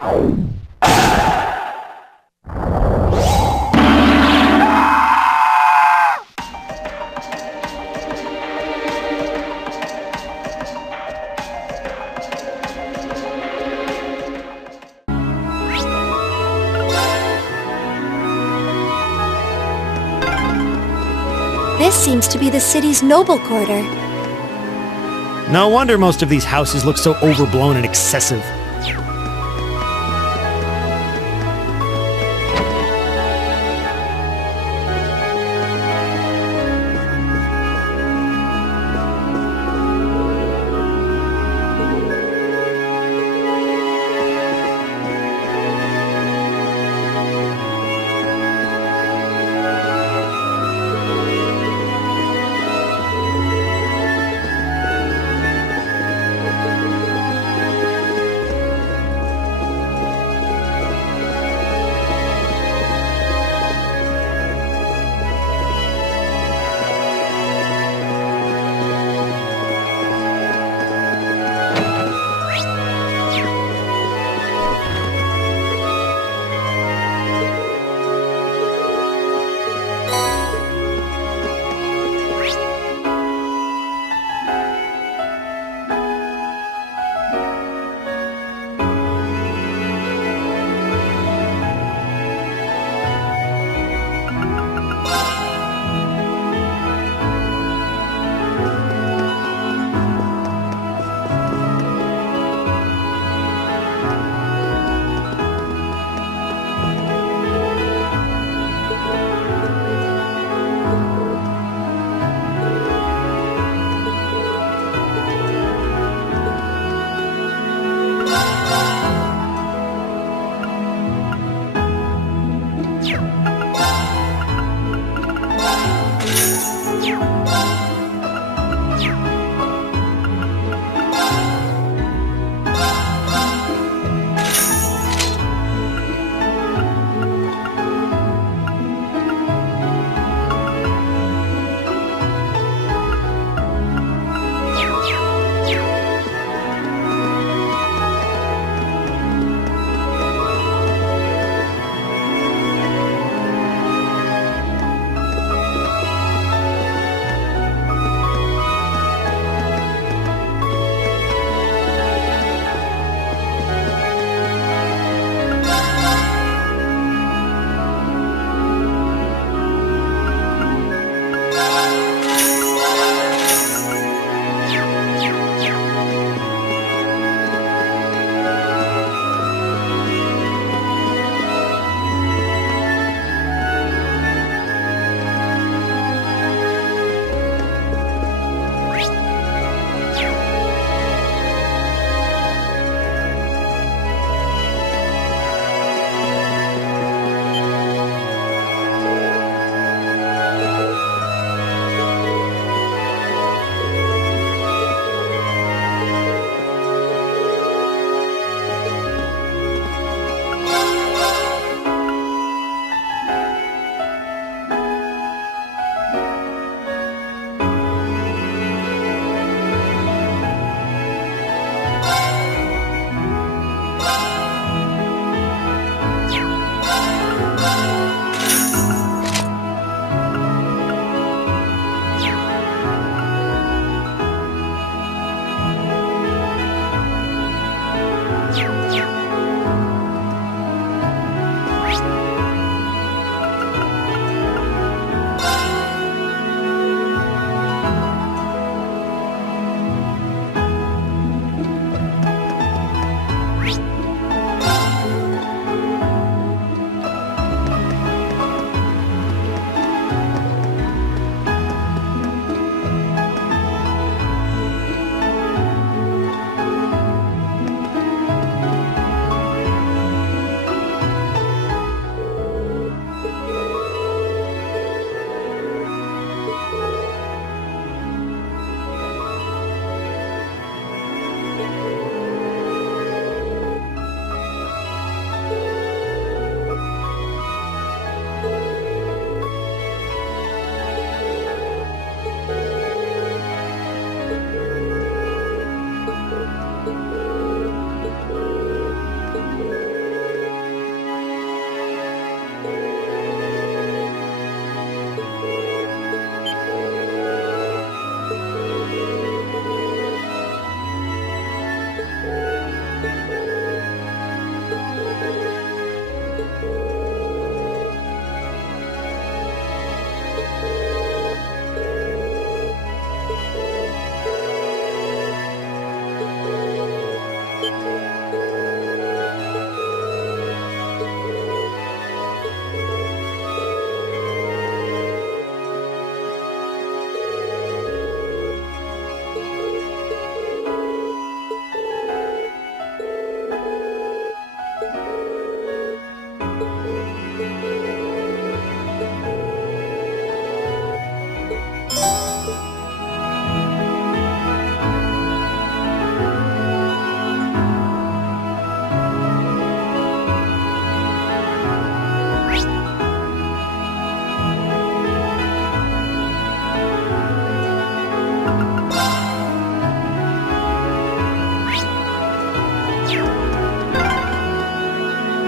This seems to be the city's noble quarter. No wonder most of these houses look so overblown and excessive.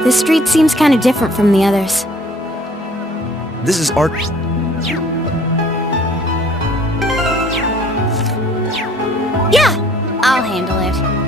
This street seems kind of different from the others. This is art. Yeah! I'll handle it.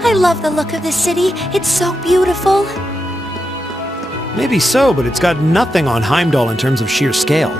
I love the look of this city. It's so beautiful. Maybe so, but it's got nothing on Heimdall in terms of sheer scale.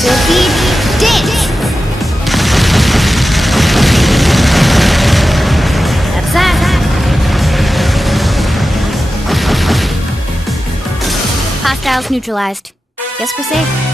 Silky dance! That's that. Hostiles neutralized. Guess we're safe.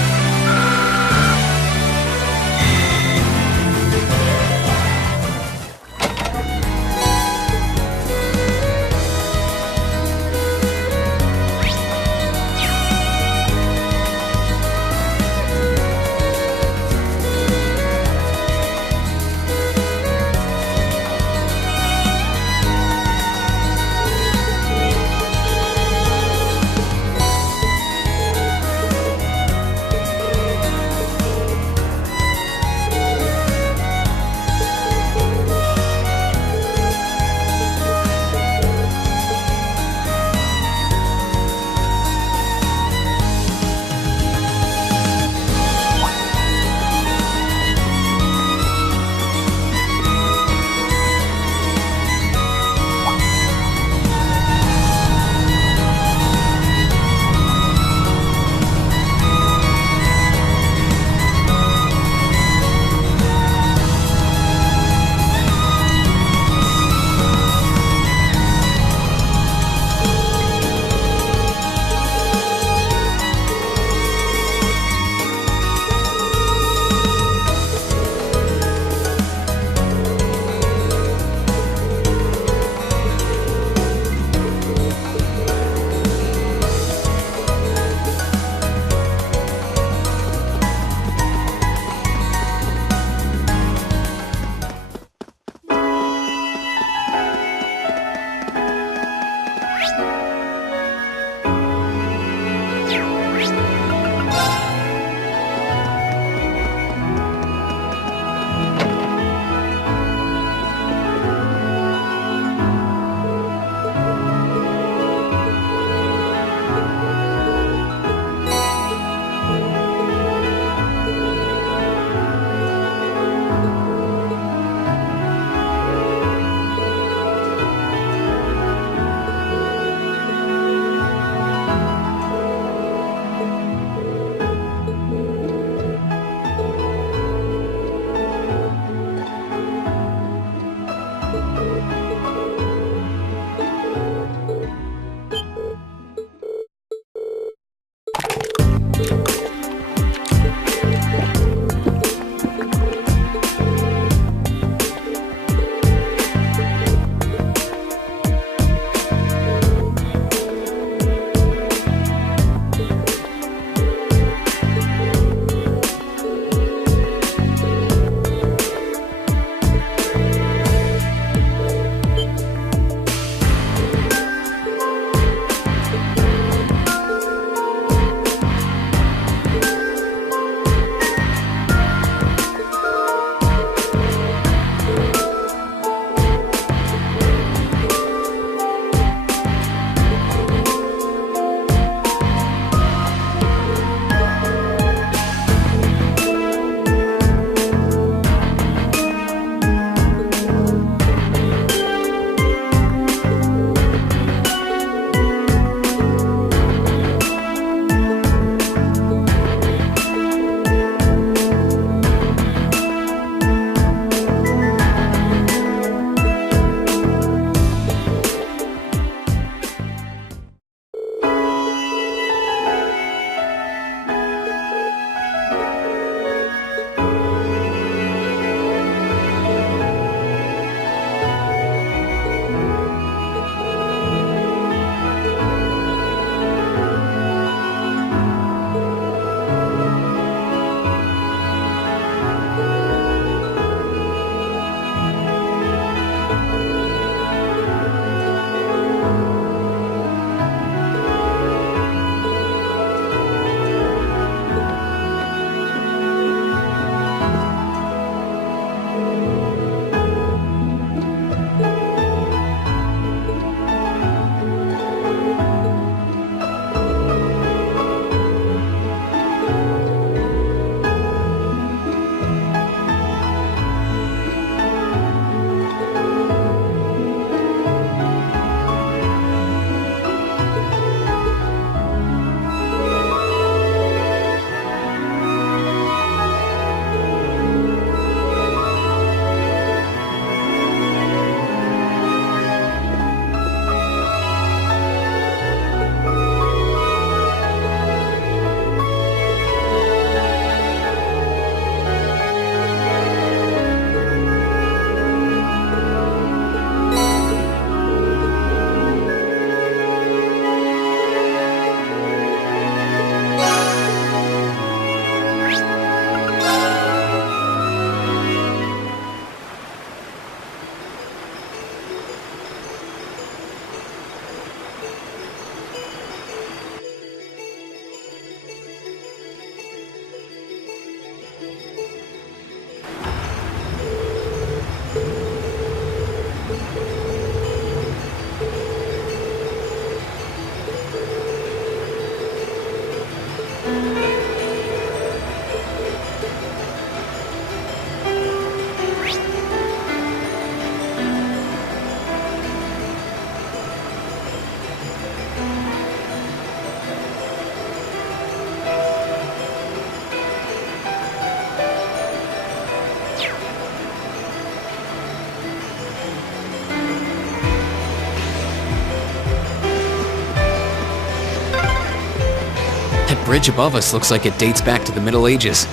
bridge above us looks like it dates back to the Middle Ages.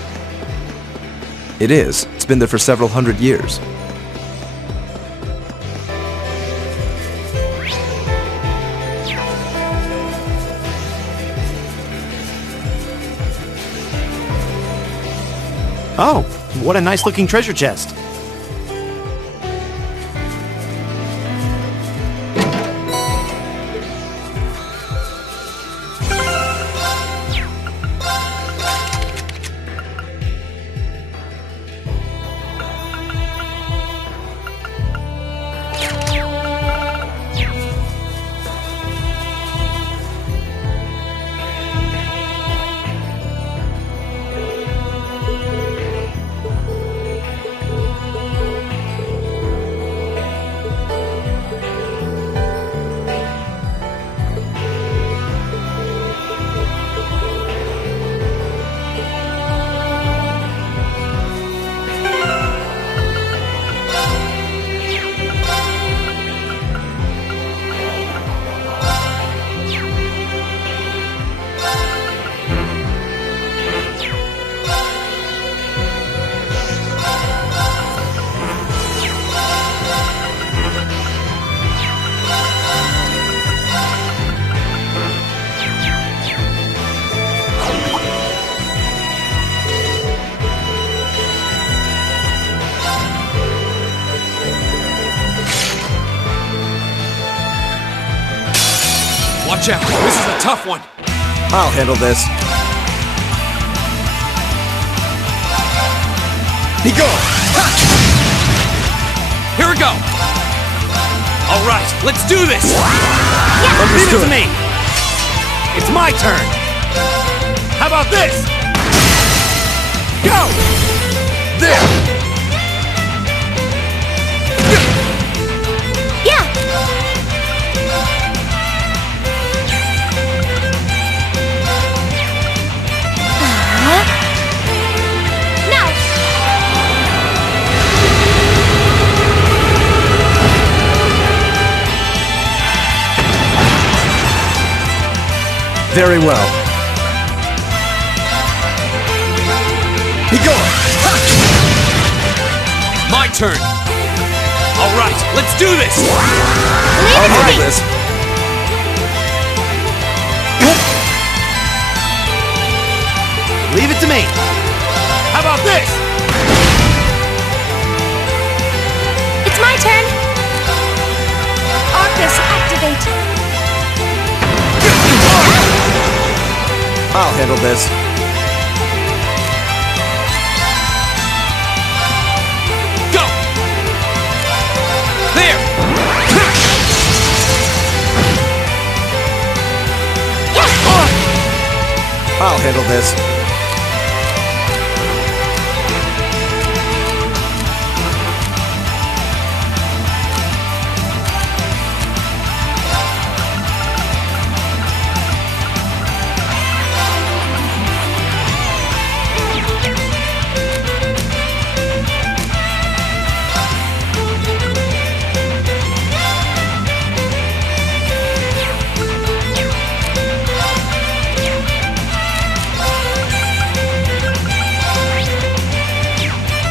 It is. It's been there for several hundred years. Oh, what a nice looking treasure chest. Watch out, this is a tough one. I'll handle this. Be gone! Here we go. All right, let's do this. Leave it to me. It's my turn. How about this? Go! There! Yeah! Now! Very well. Be gone! My turn. All right, let's do this. I'll handle this. Leave it to me. How about this? It's my turn! Arcus, activate! I'll handle this. Go. There. I'll handle this.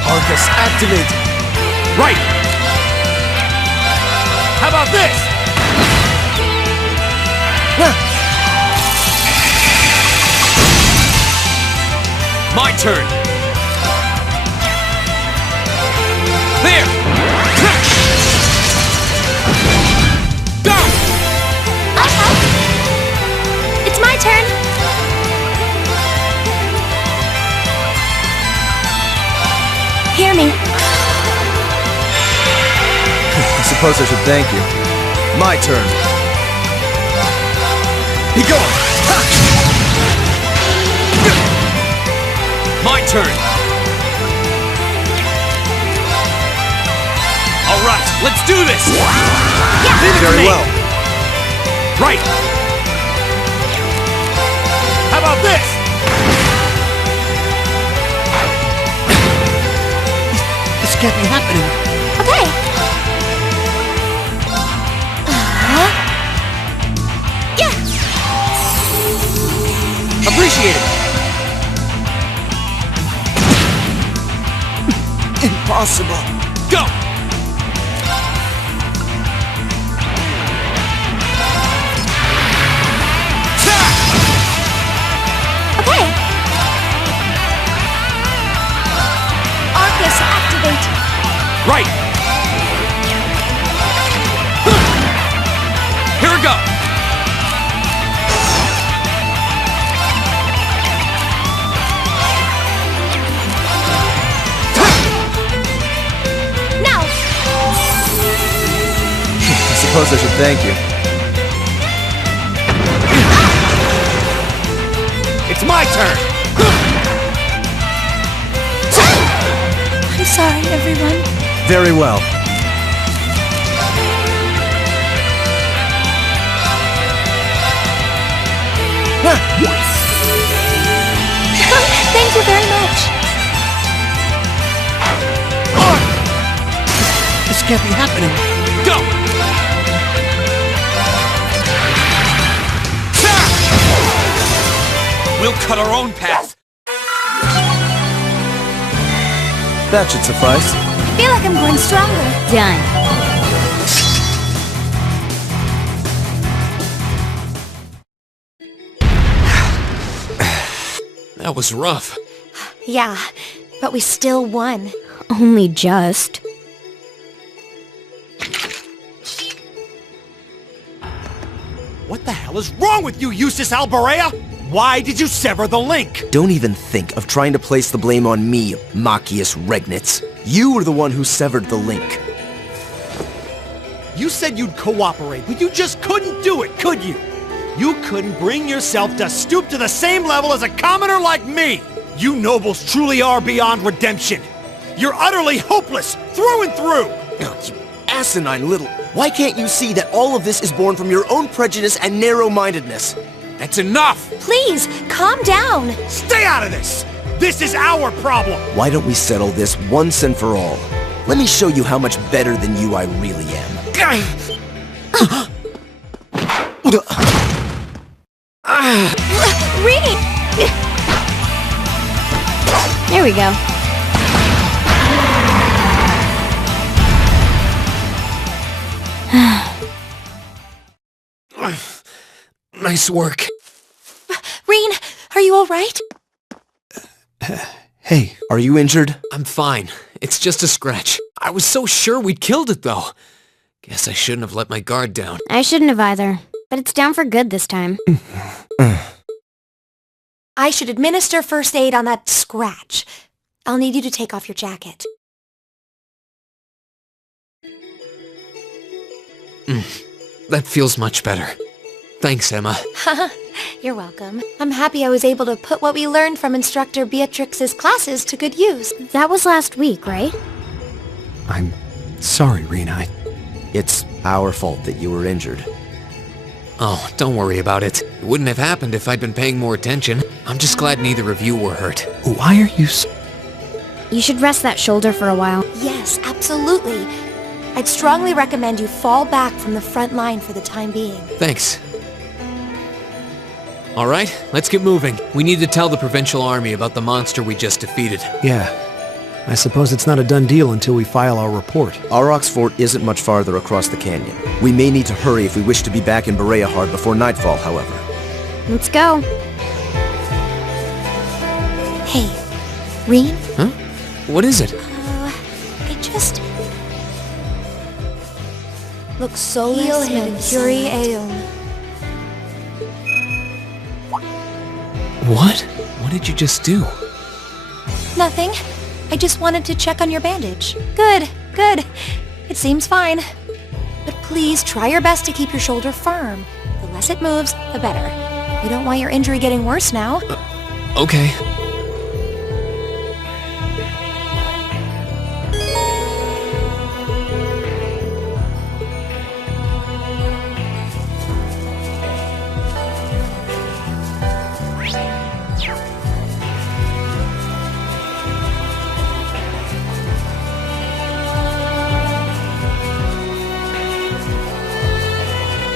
Arcus, activate! Right. How about this? My turn. There. Go. I'll help! It's my turn! Hear me. I suppose I should thank you. My turn. Be gone! My turn. All right, let's do this. Leave it to Very me. well. Right. How about this? This can't be happening. Okay. Yeah. Appreciate it! Impossible. Go! Okay. Arcus, activate. Right! Here we go! Now. I suppose I should thank you. It's my turn! I'm sorry, everyone. Very well. Thank you very much. This can't be happening. Go! We'll cut our own path. That should suffice. I feel like I'm growing stronger. Done. That was rough. Yeah, but we still won. Only just. What the hell is wrong with you, Jusis Bareahard? Why did you sever the link? Don't even think of trying to place the blame on me, Machias Regnitz. You were the one who severed the link. You said you'd cooperate, but you just couldn't do it, could you? You couldn't bring yourself to stoop to the same level as a commoner like me! You nobles truly are beyond redemption! You're utterly hopeless, through and through! Oh, you asinine little... Why can't you see that all of this is born from your own prejudice and narrow-mindedness? That's enough! Please, calm down. Stay out of this! This is our problem! Why don't we settle this once and for all? Let me show you how much better than you I really am. Reed! There we go. Nice work. Reen, are you alright? Hey, are you injured? I'm fine. It's just a scratch. I was so sure we'd killed it, though. Guess I shouldn't have let my guard down. I shouldn't have either. But it's down for good this time. I should administer first aid on that scratch. I'll need you to take off your jacket. That feels much better. Thanks, Emma. You're welcome. I'm happy I was able to put what we learned from Instructor Beatrix's classes to good use. That was last week, right? I'm sorry, Rena. It's our fault that you were injured. Oh, don't worry about it. It wouldn't have happened if I'd been paying more attention. I'm just glad neither of you were hurt. Why are you so... You should rest that shoulder for a while. Yes, absolutely. I'd strongly recommend you fall back from the front line for the time being. Thanks. Alright, let's get moving. We need to tell the Provincial Army about the monster we just defeated. Yeah. I suppose it's not a done deal until we file our report. Aurochs Fort isn't much farther across the canyon. We may need to hurry if we wish to be back in Bareahard before nightfall, however. Let's go. Hey, Reen? Huh? What is it? It just... looks soulless and puri eum. What? What did you just do? Nothing. I just wanted to check on your bandage. Good, good. It seems fine. But please try your best to keep your shoulder firm. The less it moves, the better. We don't want your injury getting worse now. Okay.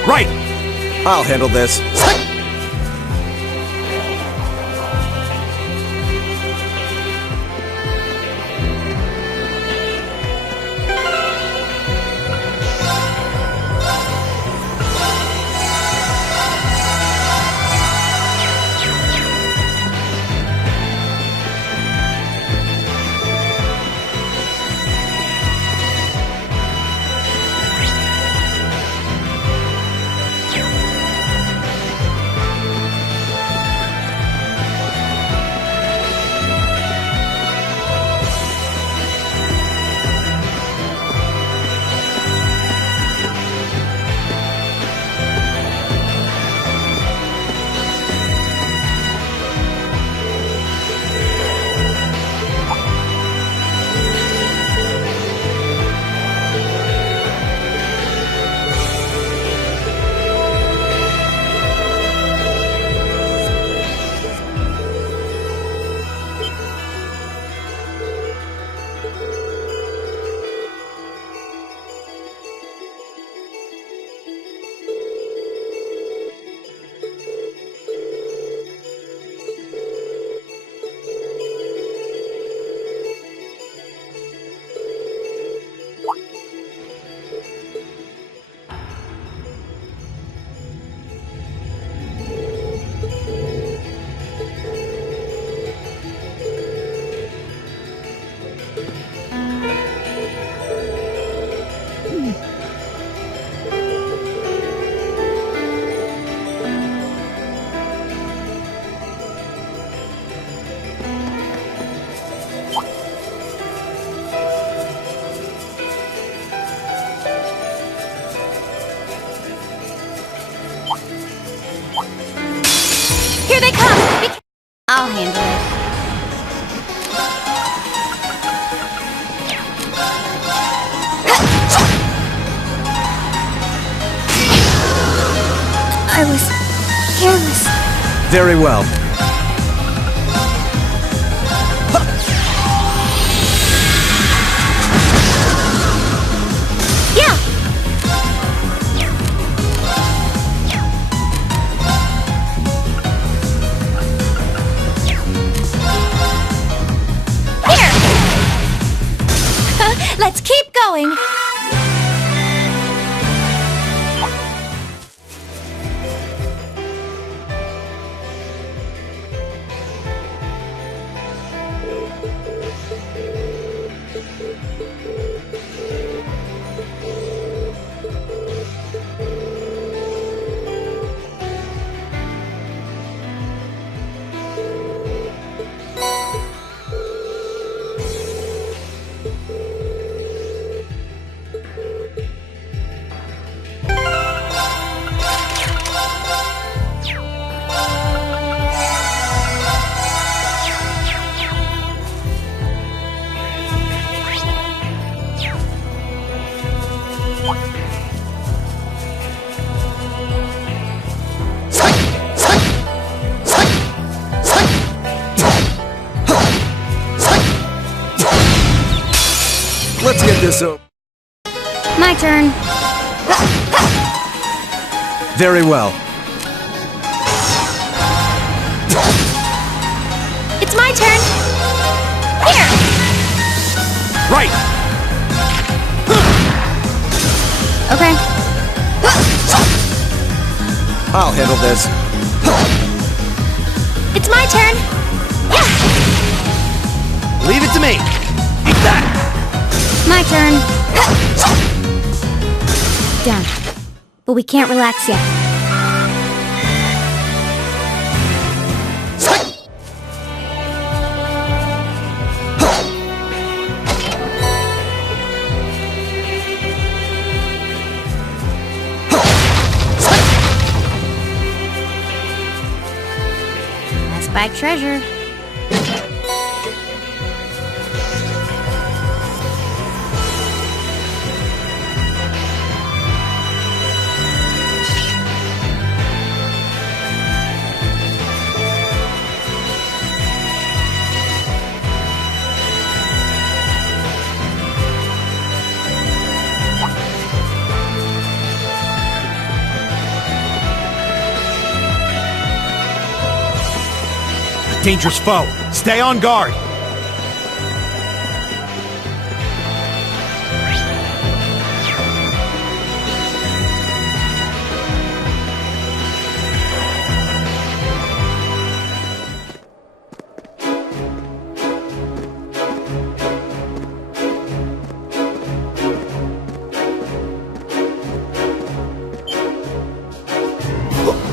Right! I'll handle this. Very well. Yeah! Here! Let's keep going! Let's get this over. My turn. Very well. It's my turn! Here! Right! Okay. I'll handle this. It's my turn! Yeah! Leave it to me! Eat that! My turn. Done. But we can't relax yet. Let's spike treasure. Dangerous foe. Stay on guard.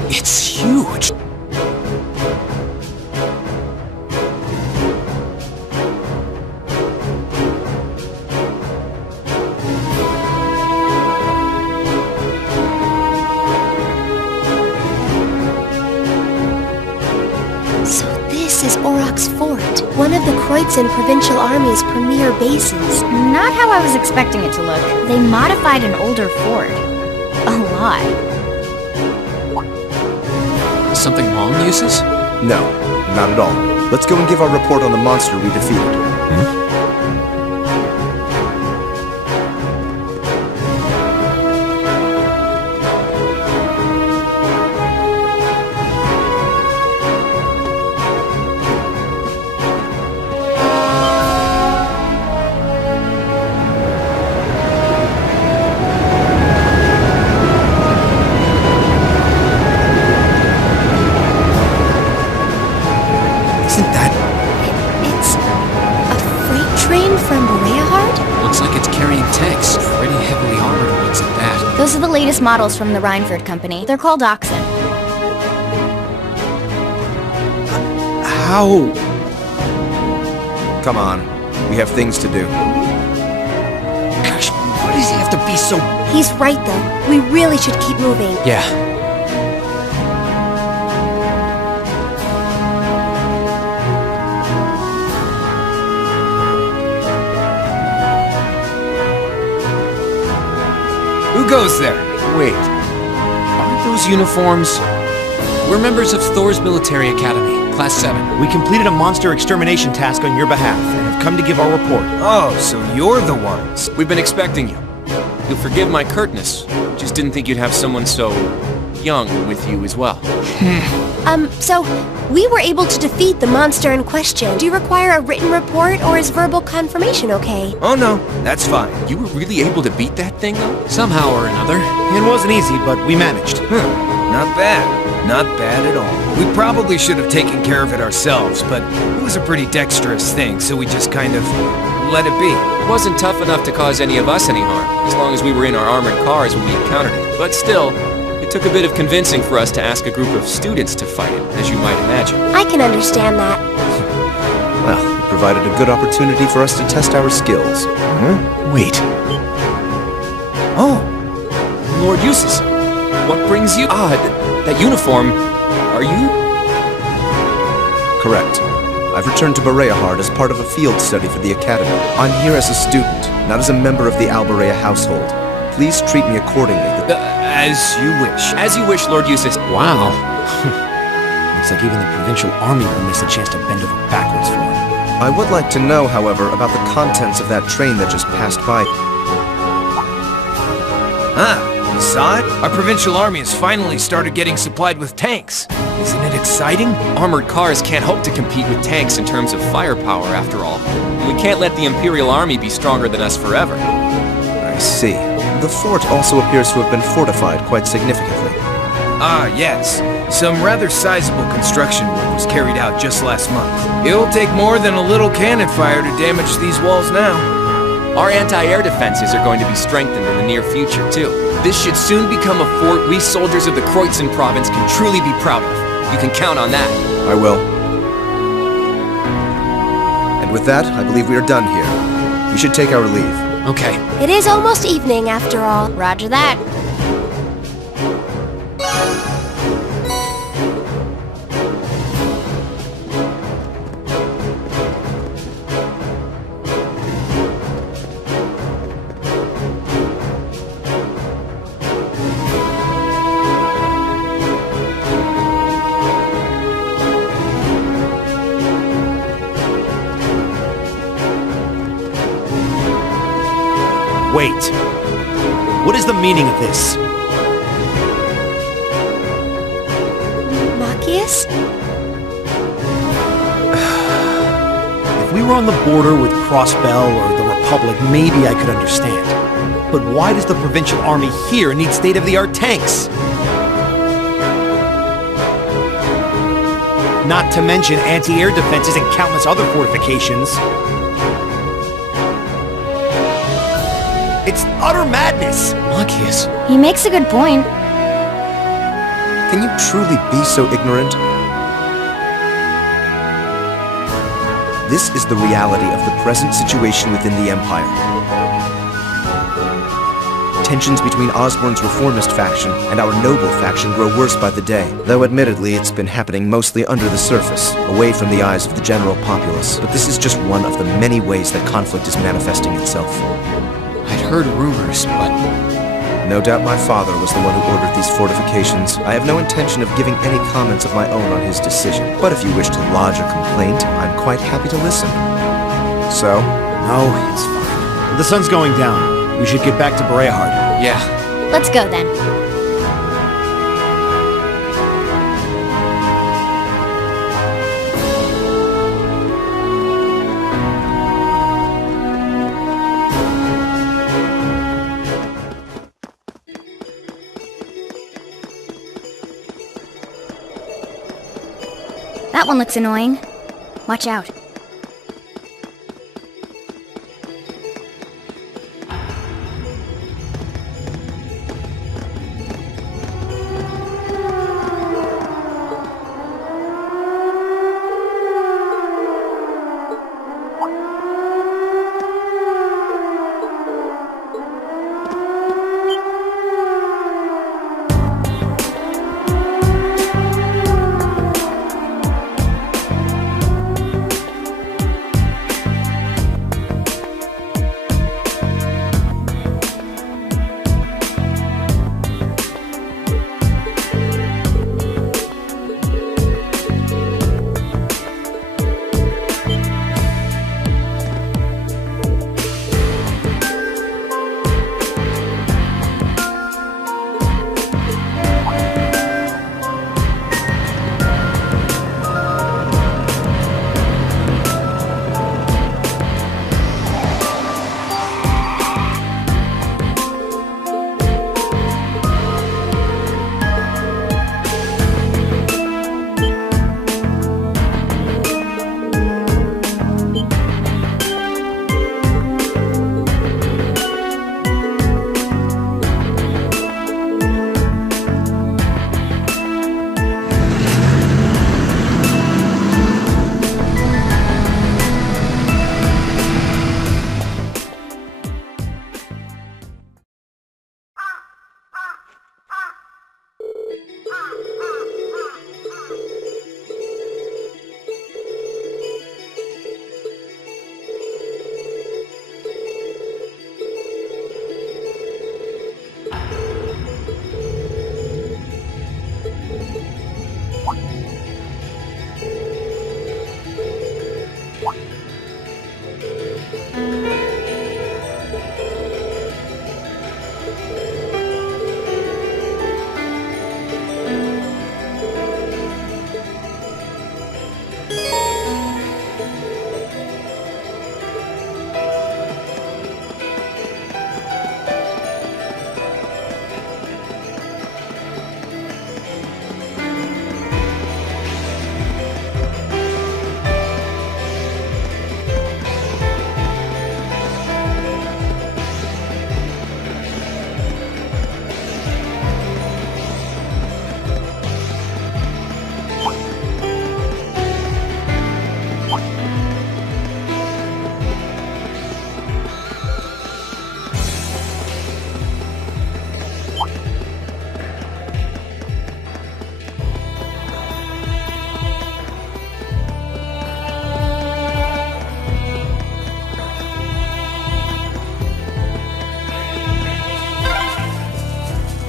It's huge. One of the Kreutzen Provincial Army's premier bases. Not how I was expecting it to look. They modified an older fort. A lot. Is something wrong, Jusis? No, not at all. Let's go and give our report on the monster we defeated. It's a freight train from Bareahard? Looks like it's carrying tanks. Pretty heavily armored ones at that. Those are the latest models from the Rhineford Company. They're called Oxen. How? Come on. We have things to do. Gosh, why does he have to be so... He's right, though. We really should keep moving. Yeah. Who goes there? Wait, aren't those uniforms? We're members of Thor's Military Academy, Class 7. We completed a monster extermination task on your behalf and have come to give our report. Oh, so you're the ones. We've been expecting you. You'll forgive my curtness. Just didn't think you'd have someone so young with you as well. So we were able to defeat the monster in question. Do you require a written report or is verbal confirmation okay? Oh no, that's fine. You were really able to beat that thing, though? Somehow or another. It wasn't easy, but we managed. Not bad. Not bad at all. We probably should have taken care of it ourselves, but it was a pretty dexterous thing, so we just kind of let it be. It wasn't tough enough to cause any of us any harm, as long as we were in our armored cars when we encountered it. But still, it took a bit of convincing for us to ask a group of students to fight it, as you might imagine. I can understand that. Well, it provided a good opportunity for us to test our skills. Wait. Oh, Lord Jusis, what brings you? That uniform, are you? Correct. I've returned to Bareahard as part of a field study for the Academy. I'm here as a student, not as a member of the Alberea household. Please treat me accordingly. As you wish. As you wish, Lord Jusis. Wow. Looks like even the provincial army will miss a chance to bend over backwards for him. I would like to know, however, about the contents of that train that just passed by. You saw it? Our provincial army has finally started getting supplied with tanks. Isn't it exciting? Armored cars can't hope to compete with tanks in terms of firepower, after all. And we can't let the Imperial Army be stronger than us forever. I see. The fort also appears to have been fortified quite significantly. Yes. Some rather sizable construction work was carried out just last month. It'll take more than a little cannon fire to damage these walls now. Our anti-air defenses are going to be strengthened in the near future, too. This should soon become a fort we soldiers of the Kreutzen province can truly be proud of. You can count on that. I will. And with that, I believe we are done here. We should take our leave. Okay. It is almost evening after all. Roger that. Wait. What is the meaning of this? Machias? If we were on the border with Crossbell or the Republic, maybe I could understand. But why does the provincial army here need state-of-the-art tanks? Not to mention anti-air defenses and countless other fortifications. It's utter madness! Machias. He makes a good point. Can you truly be so ignorant? This is the reality of the present situation within the Empire. Tensions between Osborn's reformist faction and our noble faction grow worse by the day, though admittedly it's been happening mostly under the surface, away from the eyes of the general populace. But this is just one of the many ways that conflict is manifesting itself. I'd heard rumors, but... No doubt my father was the one who ordered these fortifications. I have no intention of giving any comments of my own on his decision, but if you wish to lodge a complaint, I'm quite happy to listen. So? No, it's fine. The sun's going down. We should get back to Bareahard. Yeah. Let's go then. That one looks annoying. Watch out.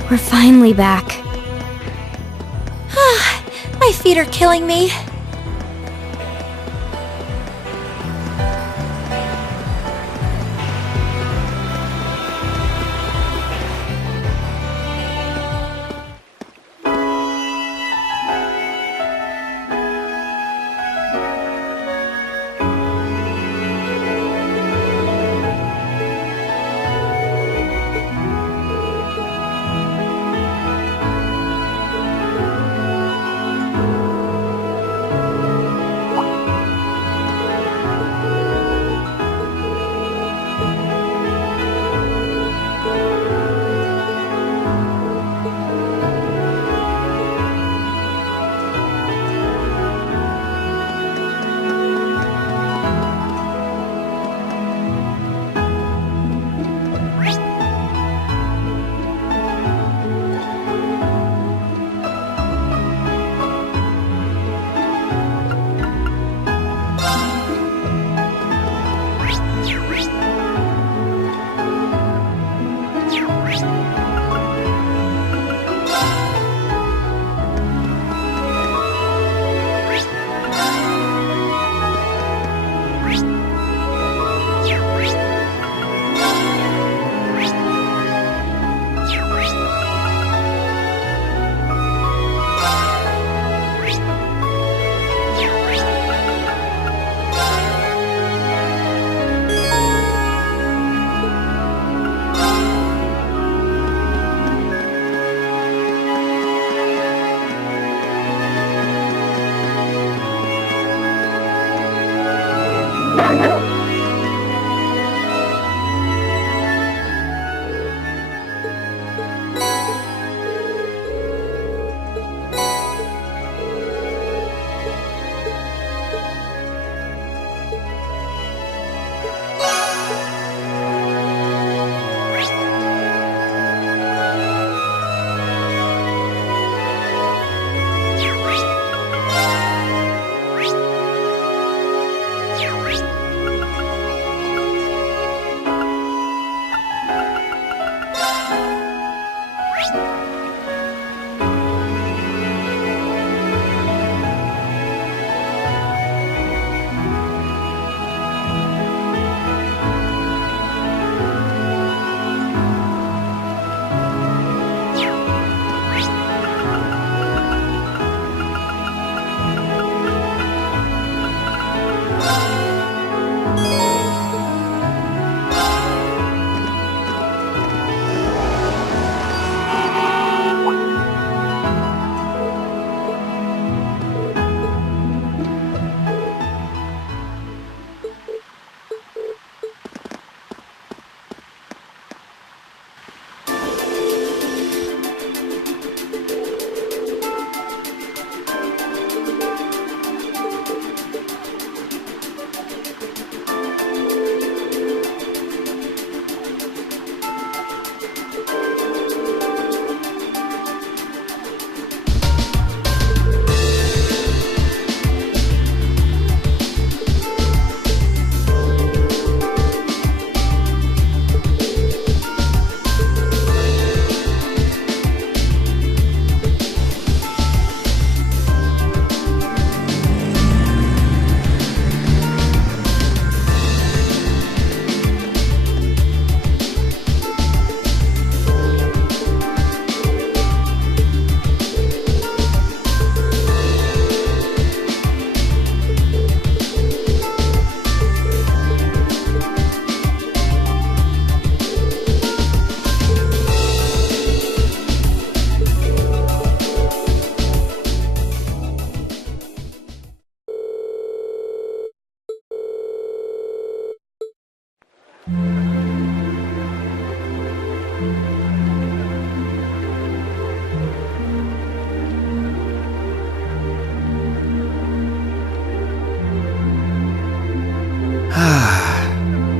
We're finally back. My feet are killing me.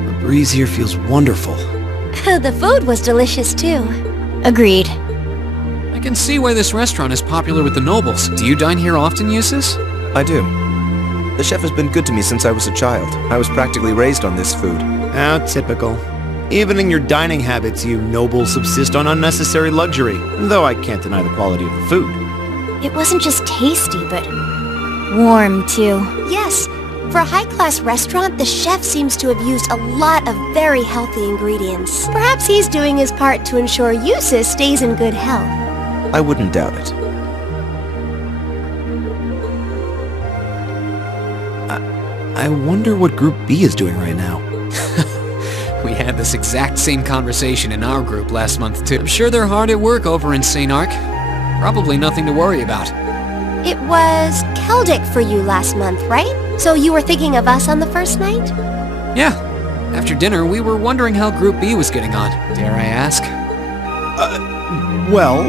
The breeze here feels wonderful. The food was delicious too. Agreed. I can see why this restaurant is popular with the nobles. Do you dine here often, Jusis? I do. The chef has been good to me since I was a child. I was practically raised on this food. How typical. Even in your dining habits, you nobles subsist on unnecessary luxury, though I can't deny the quality of the food. It wasn't just tasty, but warm, too. Yes, for a high-class restaurant, the chef seems to have used a lot of very healthy ingredients. Perhaps he's doing his part to ensure Jusis stays in good health. I wouldn't doubt it. I wonder what Group B is doing right now. We had this exact same conversation in our group last month, too. I'm sure they're hard at work over in St. Ark. Probably nothing to worry about. It was Celtic for you last month, right? So you were thinking of us on the first night? Yeah. After dinner, we were wondering how Group B was getting on. Dare I ask? Well...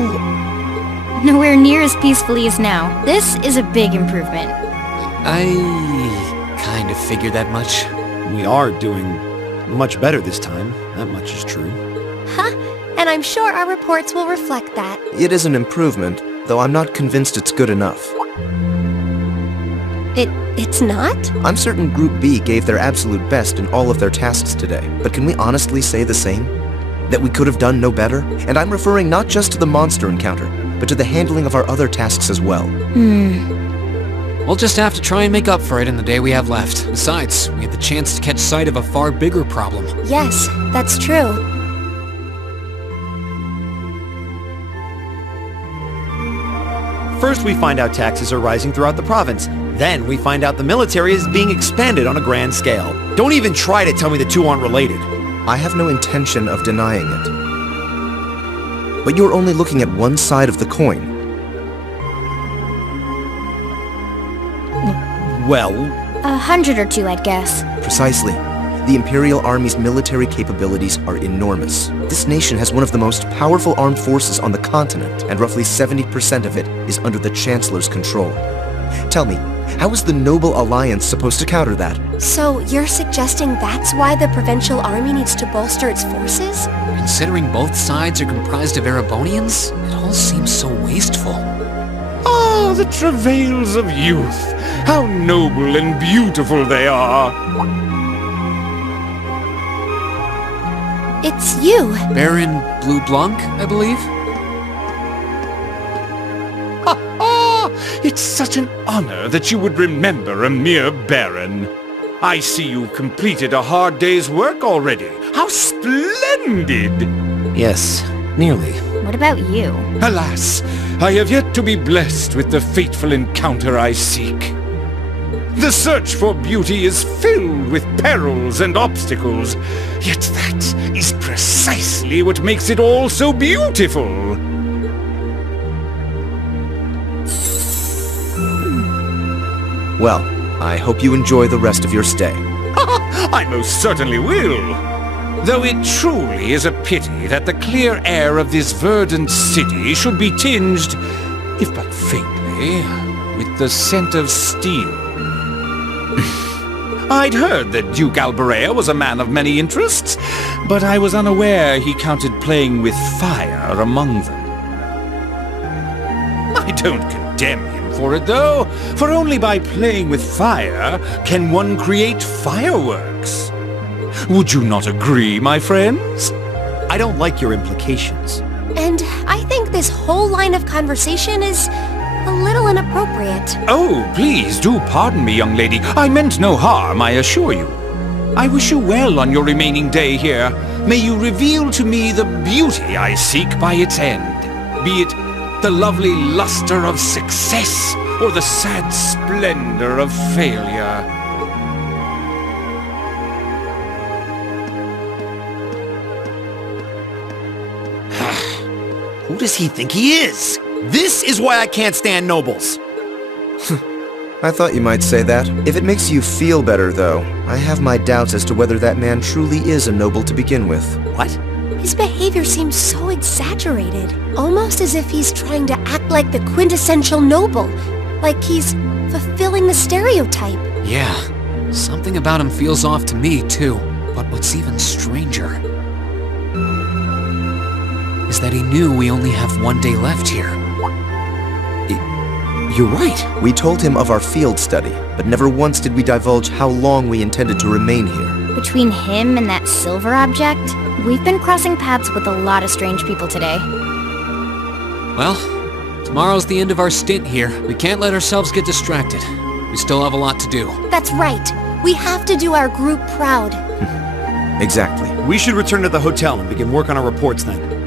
Nowhere near as peacefully as now. This is a big improvement. I kind of figured that much. We are doing much better this time. That much is true. Huh? And I'm sure our reports will reflect that. It is an improvement, though I'm not convinced it's good enough. It's not? I'm certain Group B gave their absolute best in all of their tasks today, but can we honestly say the same? That we could have done no better? And I'm referring not just to the monster encounter, but to the handling of our other tasks as well. We'll just have to try and make up for it in the day we have left. Besides, we had the chance to catch sight of a far bigger problem. Yes, that's true. First we find out taxes are rising throughout the province. Then we find out the military is being expanded on a grand scale. Don't even try to tell me the two aren't related. I have no intention of denying it. But you're only looking at one side of the coin. Well... 100 or 2, I'd guess. Precisely. The Imperial Army's military capabilities are enormous. This nation has one of the most powerful armed forces on the continent, and roughly 70% of it is under the Chancellor's control. Tell me, how is the Noble Alliance supposed to counter that? So you're suggesting that's why the Provincial Army needs to bolster its forces? Considering both sides are comprised of Erebonians, it all seems so wasteful. Ah, the travails of youth! How noble and beautiful they are! It's you! Baron BLEUBLANC, I believe? It's such an honor that you would remember a mere baron. I see you've completed a hard day's work already. How splendid! Yes, nearly. What about you? Alas, I have yet to be blessed with the fateful encounter I seek. The search for beauty is filled with perils and obstacles, yet that is precisely what makes it all so beautiful. Well, I hope you enjoy the rest of your stay. I most certainly will. Though it truly is a pity that the clear air of this verdant city should be tinged, if but faintly, with the scent of steel. I'd heard that Duke Bareahard was a man of many interests, but I was unaware he counted playing with fire among them. I don't condemn him for it, though, for only by playing with fire can one create fireworks. Would you not agree, my friends? I don't like your implications. And I think this whole line of conversation is a little inappropriate. Oh, please do pardon me, young lady. I meant no harm, I assure you. I wish you well on your remaining day here. May you reveal to me the beauty I seek by its end, be it the lovely luster of success or the sad splendor of failure. Who does he think he is? This is why I can't stand nobles. I thought you might say that. If it makes you feel better, though, I have my doubts as to whether that man truly is a noble to begin with. What? His behavior seems so exaggerated. Almost as if he's trying to act like the quintessential noble. Like he's fulfilling the stereotype. Yeah, something about him feels off to me, too. But what's even stranger is that he knew we only have one day left here. You're right. We told him of our field study, but never once did we divulge how long we intended to remain here. Between him and that silver object, we've been crossing paths with a lot of strange people today. Well, tomorrow's the end of our stint here. We can't let ourselves get distracted. We still have a lot to do. That's right. We have to do our group proud. Exactly. We should return to the hotel and begin work on our reports then.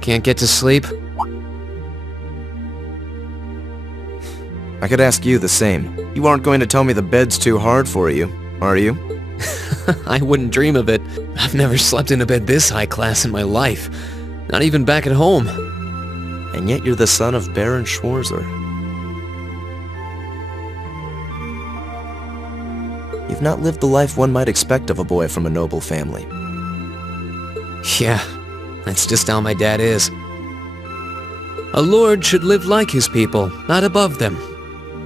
Can't get to sleep? I could ask you the same. You aren't going to tell me the bed's too hard for you, are you? I wouldn't dream of it. I've never slept in a bed this high class in my life. Not even back at home. And yet you're the son of Baron Schwarzer. You've not lived the life one might expect of a boy from a noble family. Yeah, that's just how my dad is. A lord should live like his people, not above them.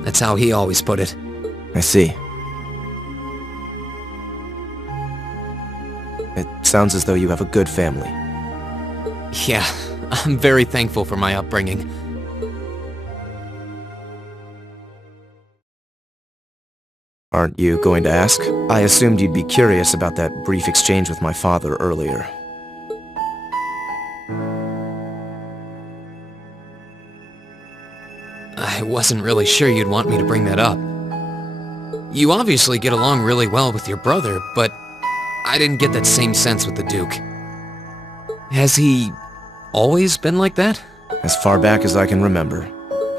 That's how he always put it. I see. It sounds as though you have a good family. Yeah, I'm very thankful for my upbringing. Aren't you going to ask? I assumed you'd be curious about that brief exchange with my father earlier. I wasn't really sure you'd want me to bring that up. You obviously get along really well with your brother, but I didn't get that same sense with the Duke. Has he always been like that? As far back as I can remember.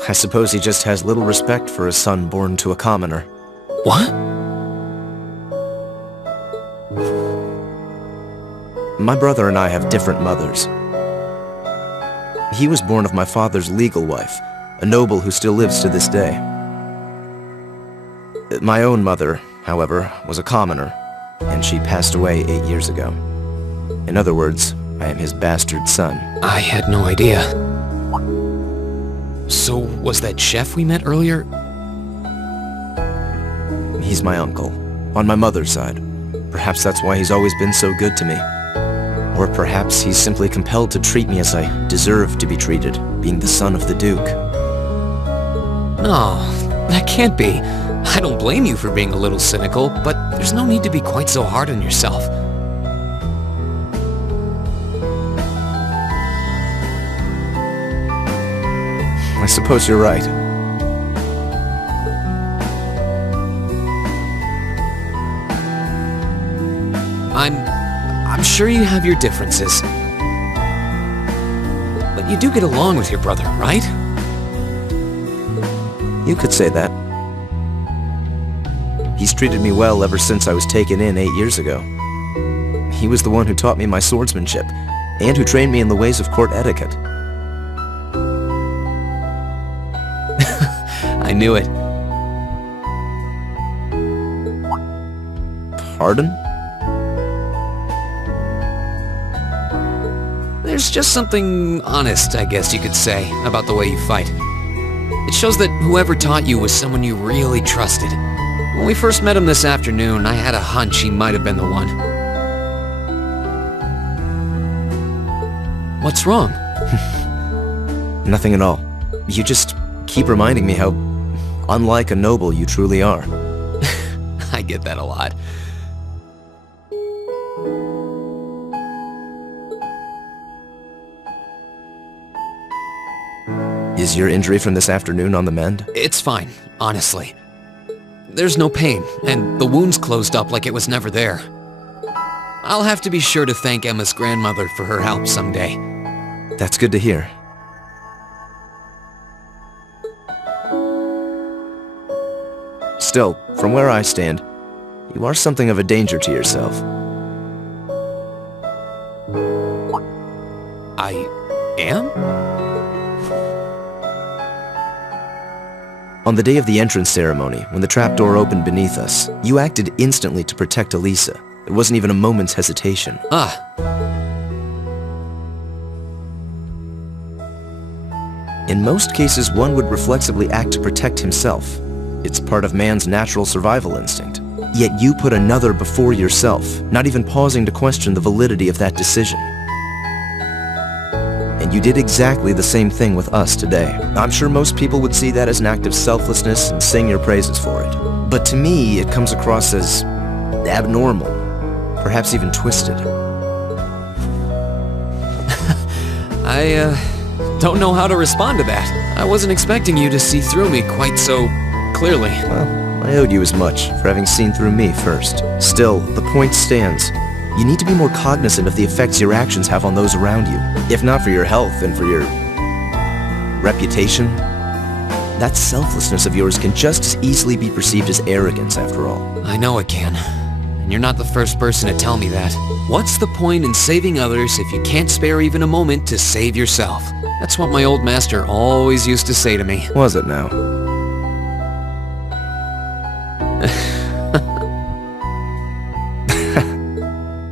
I suppose he just has little respect for a son born to a commoner. What? My brother and I have different mothers. He was born of my father's legal wife, a noble who still lives to this day. My own mother, however, was a commoner, and she passed away 8 years ago. In other words, I am his bastard son. I had no idea. So, was that chef we met earlier? He's my uncle, on my mother's side. Perhaps that's why he's always been so good to me. Or perhaps he's simply compelled to treat me as I deserve to be treated, being the son of the Duke. No, that can't be. I don't blame you for being a little cynical, but there's no need to be quite so hard on yourself. I suppose you're right. I'm sure you have your differences. But you do get along with your brother, right? You could say that. He's treated me well ever since I was taken in 8 years ago. He was the one who taught me my swordsmanship, and who trained me in the ways of court etiquette. I knew it. Pardon? There's just something honest, I guess you could say, about the way you fight. It shows that whoever taught you was someone you really trusted. When we first met him this afternoon, I had a hunch he might have been the one. What's wrong? Nothing at all. You just keep reminding me how unlike a noble you truly are. I get that a lot. Is your injury from this afternoon on the mend? It's fine, honestly. There's no pain, and the wound's closed up like it was never there. I'll have to be sure to thank Emma's grandmother for her help someday. That's good to hear. Still, from where I stand, you are something of a danger to yourself. I am? On the day of the entrance ceremony, when the trapdoor opened beneath us, you acted instantly to protect Elisa. There wasn't even a moment's hesitation. Ah. In most cases, one would reflexively act to protect himself. It's part of man's natural survival instinct. Yet you put another before yourself, not even pausing to question the validity of that decision. And you did exactly the same thing with us today. I'm sure most people would see that as an act of selflessness and sing your praises for it. But to me, it comes across as abnormal, perhaps even twisted. I don't know how to respond to that. I wasn't expecting you to see through me quite so clearly. Well, I owed you as much for having seen through me first. Still, the point stands. You need to be more cognizant of the effects your actions have on those around you. If not for your health and for your reputation, that selflessness of yours can just as easily be perceived as arrogance after all. I know it can. And you're not the first person to tell me that. What's the point in saving others if you can't spare even a moment to save yourself? That's what my old master always used to say to me. Was it now?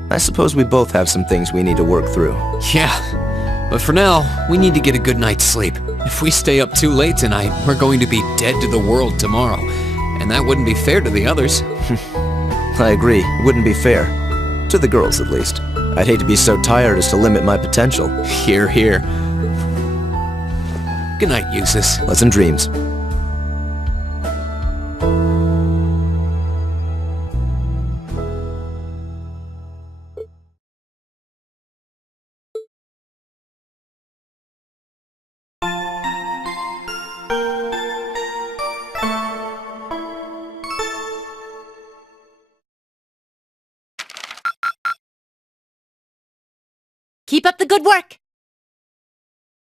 I suppose we both have some things we need to work through. Yeah, but for now, we need to get a good night's sleep. If we stay up too late tonight, we're going to be dead to the world tomorrow. And that wouldn't be fair to the others. I agree. It wouldn't be fair. To the girls, at least. I'd hate to be so tired as to limit my potential. Hear, hear. Good night, Jusis. Pleasant dreams. Keep up the good work.